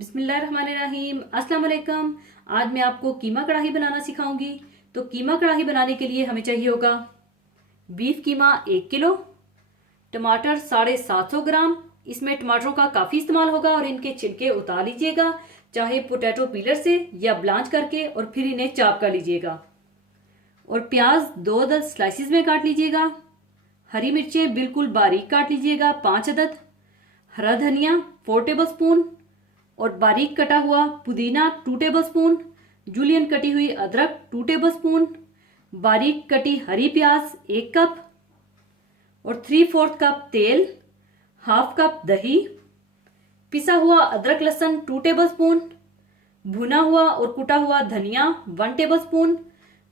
बिस्मिल्लाहिर्रहमानिर्रहीम। अस्सलाम वालेकुम। आज मैं आपको कीमा कढ़ाई बनाना सिखाऊंगी। तो कीमा कढ़ाई बनाने के लिए हमें चाहिए होगा बीफ कीमा 1 किलो, टमाटर 750 ग्राम। इसमें टमाटरों का काफ़ी इस्तेमाल होगा और इनके छिलके उतार लीजिएगा, चाहे पोटैटो पीलर से या ब्लांच करके, और फिर इन्हें चाप कर लीजिएगा। और प्याज 2 अदद स्लाइसिस में काट लीजिएगा। हरी मिर्चें बिल्कुल बारीक काट लीजिएगा 5 अदद। हरा धनिया 4 टेबल स्पून। और बारीक कटा हुआ पुदीना 2 टेबल स्पून। जूलियन कटी हुई अदरक 2 टेबल स्पून। बारीक कटी हरी प्याज 1 कप। और 3/4 कप तेल, हाफ कप दही, पिसा हुआ अदरक लहसुन 2 टेबल स्पून, भुना हुआ और कुटा हुआ धनिया 1 टेबल स्पून,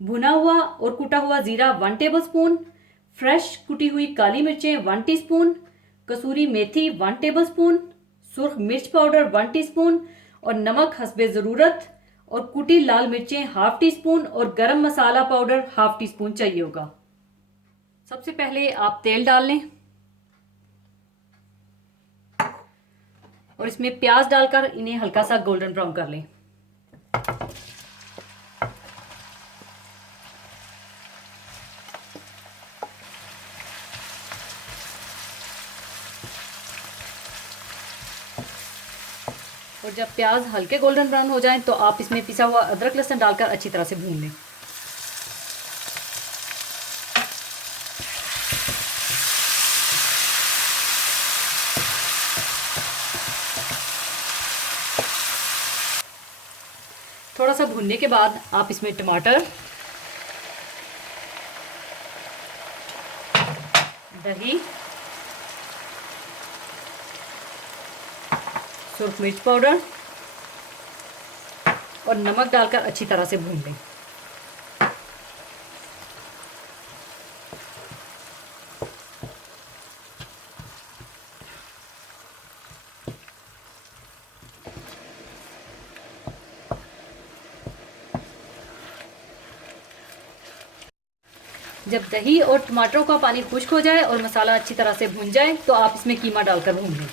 भुना हुआ और कुटा हुआ जीरा 1 टेबल स्पून, फ्रेश कुटी हुई काली मिर्चें 1 टीस्पून, कसूरी मेथी 1 टेबल स्पून, सुर्ख मिर्च पाउडर 1 टीस्पून, और नमक हस्बे ज़रूरत, और कुटी लाल मिर्चें हाफ टी स्पून, और गरम मसाला पाउडर हाफ टी स्पून चाहिए होगा। सबसे पहले आप तेल डाल लें और इसमें प्याज डालकर इन्हें हल्का सा गोल्डन ब्राउन कर लें। और जब प्याज हल्के गोल्डन ब्राउन हो जाएं तो आप इसमें पिसा हुआ अदरक लहसुन डालकर अच्छी तरह से भून लें। थोड़ा सा भूनने के बाद आप इसमें टमाटर, दही, सुर्ख मिर्च पाउडर और नमक डालकर अच्छी तरह से भून लें। जब दही और टमाटरों का पानी खुश्क हो जाए और मसाला अच्छी तरह से भून जाए तो आप इसमें कीमा डालकर भून लें।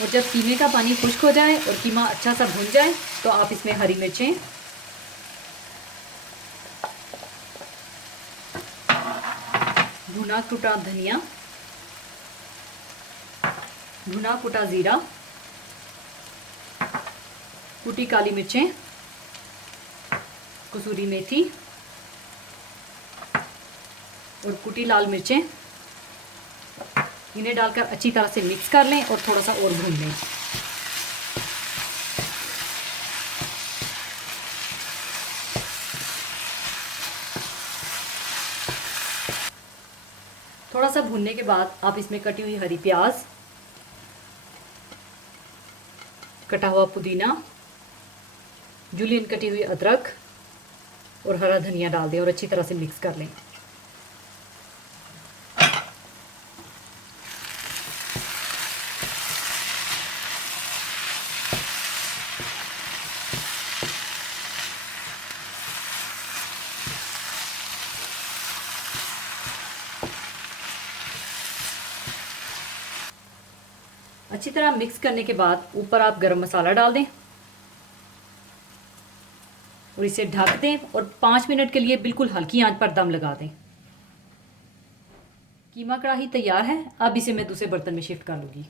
और जब कीमे का पानी खुश्क हो जाए और कीमा अच्छा सा भुन जाए तो आप इसमें हरी मिर्चें, भुना कुटा धनिया, भुना कुटा जीरा, कुटी काली मिर्चें, कसूरी मेथी और कुटी लाल मिर्चें, इन्हें डालकर अच्छी तरह से मिक्स कर लें और थोड़ा सा और भून लें। थोड़ा सा भूनने के बाद आप इसमें कटी हुई हरी प्याज, कटा हुआ पुदीना, जूलियन कटी हुई अदरक और हरा धनिया डाल दें और अच्छी तरह से मिक्स कर लें। अच्छी तरह मिक्स करने के बाद ऊपर आप गरम मसाला डाल दें और इसे ढक दें और 5 मिनट के लिए बिल्कुल हल्की आंच पर दम लगा दें। कीमा कढ़ाई तैयार है। अब इसे मैं दूसरे बर्तन में शिफ्ट कर लूँगी।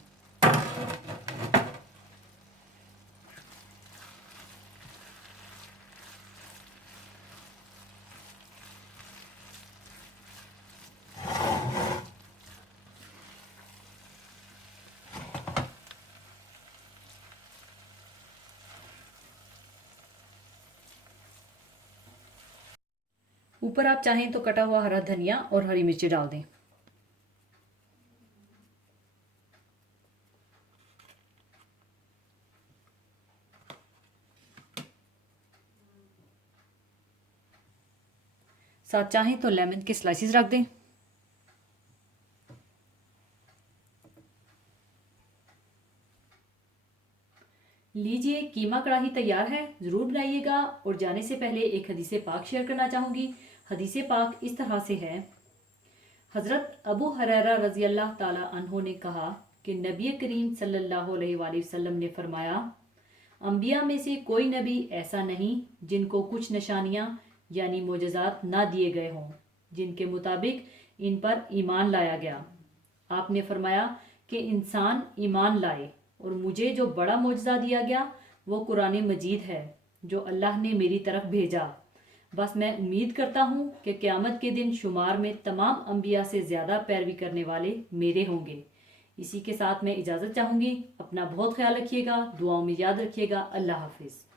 ऊपर आप चाहें तो कटा हुआ हरा धनिया और हरी मिर्ची डाल दें। साथ चाहें तो लेमन के स्लाइसिस रख दें। लीजिए, कीमा कढ़ाई तैयार है, ज़रूर बनाइएगा। और जाने से पहले एक हदीस पाक शेयर करना चाहूँगी। हदीस पाक इस तरह से है। हज़रत अबू हुरैरा रज़ी अल्लाह ताला अन्हो ने कहा कि नबी करीम सल्लल्लाहु अलैहि वसल्लम ने फरमाया, अंबिया में से कोई नबी ऐसा नहीं जिनको कुछ निशानियाँ यानी मोजज़ात ना दिए गए हों जिनके मुताबिक इन पर ईमान लाया गया। आपने फरमाया कि इंसान ईमान लाए, और मुझे जो बड़ा मोजज़ा दिया गया वो कुरान मजीद है जो अल्लाह ने मेरी तरफ भेजा। बस मैं उम्मीद करता हूँ कि क़यामत के दिन शुमार में तमाम अंबिया से ज़्यादा पैरवी करने वाले मेरे होंगे। इसी के साथ मैं इजाज़त चाहूँगी। अपना बहुत ख्याल रखिएगा, दुआओं में याद रखिएगा। अल्लाह हाफिज़।